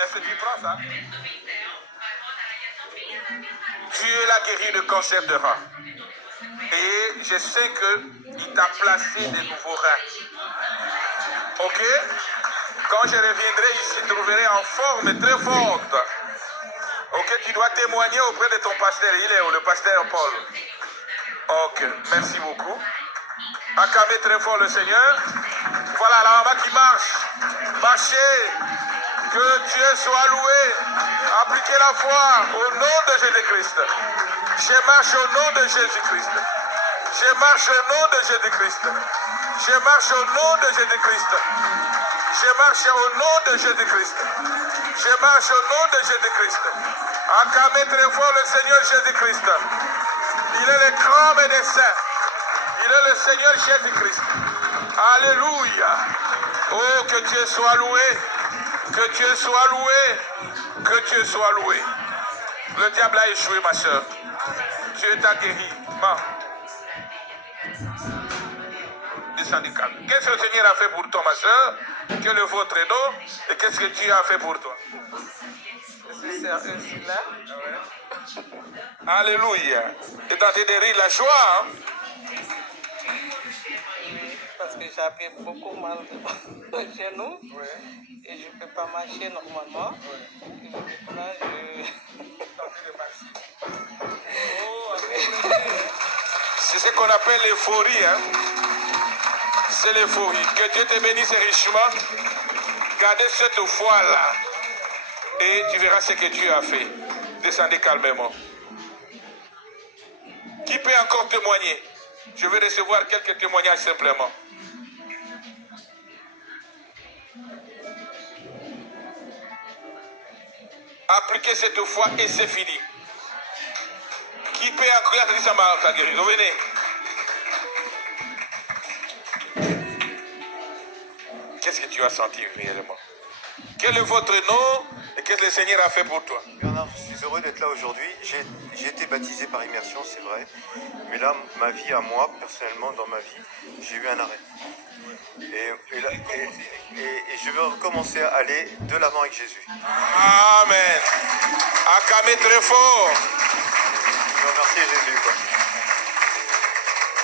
Est-ce que tu prends ça? Dieu l'a guéri de cancer de rein. Et je sais qu'il t'a placé des nouveaux reins. Ok? Quand je reviendrai ici, je te trouverai en forme très forte. Ok, tu dois témoigner auprès de ton pasteur. Il est où, le pasteur Paul? Ok, merci beaucoup. Acclamez très fort le Seigneur. Voilà la maman qui marche. Marchez. Que Dieu soit loué. Appliquez la foi au nom de Jésus-Christ. Je marche au nom de Jésus-Christ. Je marche au nom de Jésus-Christ. Je marche au nom de Jésus-Christ. Je marche au nom de Jésus-Christ. Je marche au nom de Jésus-Christ. Acclamez très fort le Seigneur Jésus-Christ. Il est le grand médecin. Il est le Seigneur Jésus-Christ. Alléluia. Oh, que Dieu soit loué. Que Dieu soit loué. Que Dieu soit loué. Le diable a échoué, ma soeur. Dieu t'a guéri. Bon. Qu'est-ce que le Seigneur a fait pour toi, ma soeur? Que le vôtre est d'eau. Et qu'est-ce que Dieu a fait pour toi? Alléluia. Et dans tes rires, la joie. Hein? Parce que j'avais beaucoup mal au genou. Et je ne peux pas marcher normalement. Et maintenant, c'est ce qu'on appelle l'euphorie. Hein? C'est l'euphorie. Que Dieu te bénisse richement. Gardez cette foi-là. Et tu verras ce que Dieu a fait. Descendez calmement. Qui peut encore témoigner? Je vais recevoir quelques témoignages simplement. Appliquez cette foi et c'est fini. Qui peut encore dire ça m'a guéri? Revenez. Qu'est-ce que tu as senti réellement? Quel est votre nom et qu'est-ce que le Seigneur a fait pour toi? Bernard, je suis heureux d'être là aujourd'hui. J'ai été baptisé par immersion, c'est vrai. Mais là, ma vie à moi, personnellement, dans ma vie, j'ai eu un arrêt. Et je veux recommencer à aller de l'avant avec Jésus. Amen. Acclamez très fort. Je veux remercier Jésus, quoi.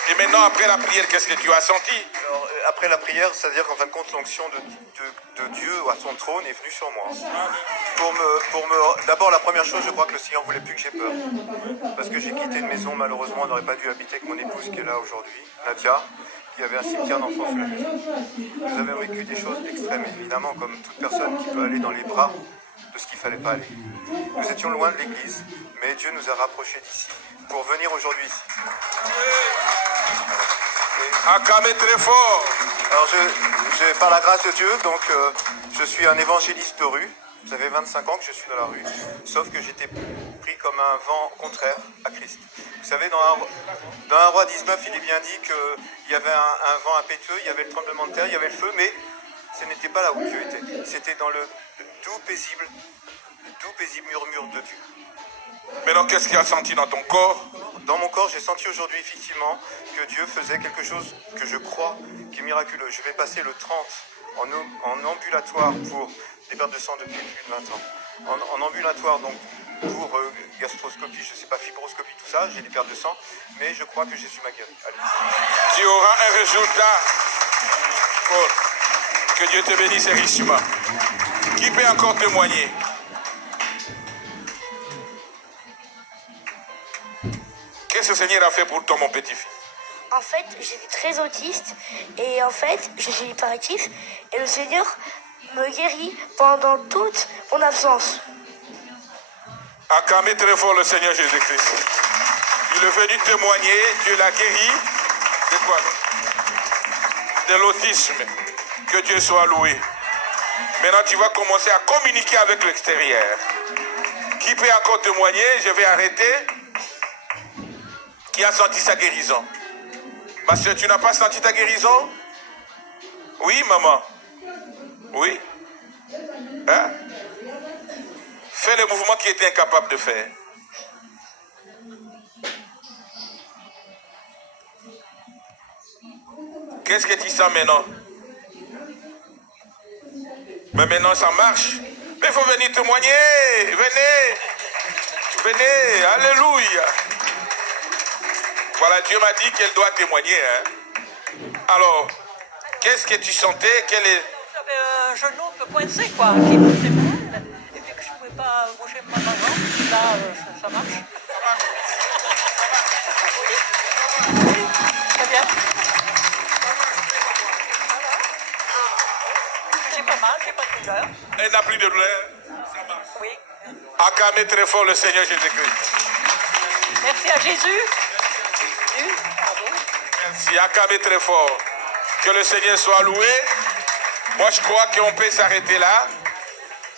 Et maintenant, après la prière, qu'est-ce que tu as senti? Alors, après la prière, c'est-à-dire qu'en fin de compte, l'onction de Dieu à son trône est venue sur moi. D'abord, la première chose, je crois que le Seigneur ne voulait plus que j'ai peur. Parce que j'ai quitté une maison, malheureusement, on n'aurait pas dû habiter avec mon épouse qui est là aujourd'hui, Nadia, qui avait un cimetière d'enfants sur la maison. Nous avions vécu des choses extrêmes, évidemment, comme toute personne qui peut aller dans les bras de ce qu'il ne fallait pas aller. Nous étions loin de l'église, mais Dieu nous a rapprochés d'ici pour venir aujourd'hui ici. Acclamez très fort. Alors, par la grâce de Dieu, donc, je suis un évangéliste de rue. Ça fait 25 ans que je suis dans la rue, sauf que j'étais pris comme un vent contraire à Christ. Vous savez, dans 1 Roi 19, il est bien dit qu'il y avait un vent impétueux, il y avait le tremblement de terre, il y avait le feu, mais ce n'était pas là où Dieu était. C'était dans le doux paisible murmure de Dieu. Maintenant, qu'est-ce qu'il a senti dans ton corps? Dans mon corps, j'ai senti aujourd'hui effectivement que Dieu faisait quelque chose que je crois qui est miraculeux. Je vais passer le 30 en ambulatoire pour des pertes de sang depuis plus de 20 ans. En ambulatoire, donc, pour gastroscopie, je ne sais pas, fibroscopie, tout ça, j'ai des pertes de sang, mais je crois que Jésus m'a guéri. Allez. Tu auras un résultat. Oh. Que Dieu te bénisse richement. Qui peut encore témoigner? Qu'est-ce que le Seigneur a fait pour toi, mon petit-fils? En fait, j'étais très autiste et en fait, je suis hyperactif et le Seigneur me guérit pendant toute mon absence. Acclamez très fort le Seigneur Jésus-Christ. Il est venu témoigner, Dieu l'a guéri. C'est quoi? De l'autisme. Que Dieu soit loué. Maintenant, tu vas commencer à communiquer avec l'extérieur. Qui peut encore témoigner? Je vais arrêter. Qui a senti sa guérison? Ma soeur, tu n'as pas senti ta guérison? Oui, maman. Oui. Hein? Fais le mouvement qui était incapable de faire. Qu'est-ce que tu sens maintenant? Mais maintenant, ça marche. Mais il faut venir témoigner. Venez. Venez. Alléluia. Voilà, Dieu m'a dit qu'elle doit témoigner. Hein. Alors, qu'est-ce que tu sentais? Quel est... J'avais un genou un peu coincé, quoi, qui me faisait mal. Et puis que je ne pouvais pas bouger ma main. Là, ça marche. Oui, très bien. J'ai pas mal, j'ai pas de douleur. Elle n'a plus de douleur. Ça marche. Oui. Acclamez très fort le Seigneur Jésus-Christ. Merci à Jésus. Jésus, bravo. Merci. Acclamez très fort. Que le Seigneur soit loué. Moi, je crois qu'on peut s'arrêter là.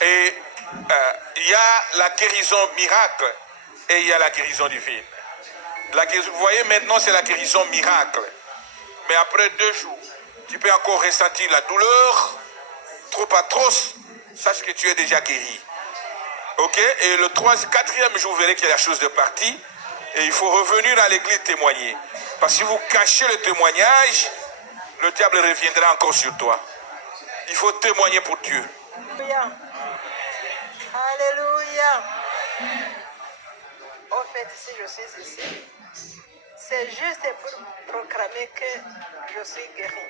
Et il y a la guérison miracle et il y a la guérison divine. La guérison, vous voyez, maintenant, c'est la guérison miracle. Mais après 2 jours, tu peux encore ressentir la douleur trop atroce. Sache que tu es déjà guéri. Ok? Et le 4e jour, vous verrez qu'il y a la chose de partie. Et il faut revenir à l'église témoigner. Parce que si vous cachez le témoignage, le diable reviendra encore sur toi. Il faut témoigner pour Dieu. Alléluia. Alléluia. En fait, si je suis ici, c'est juste pour proclamer que je suis guéri.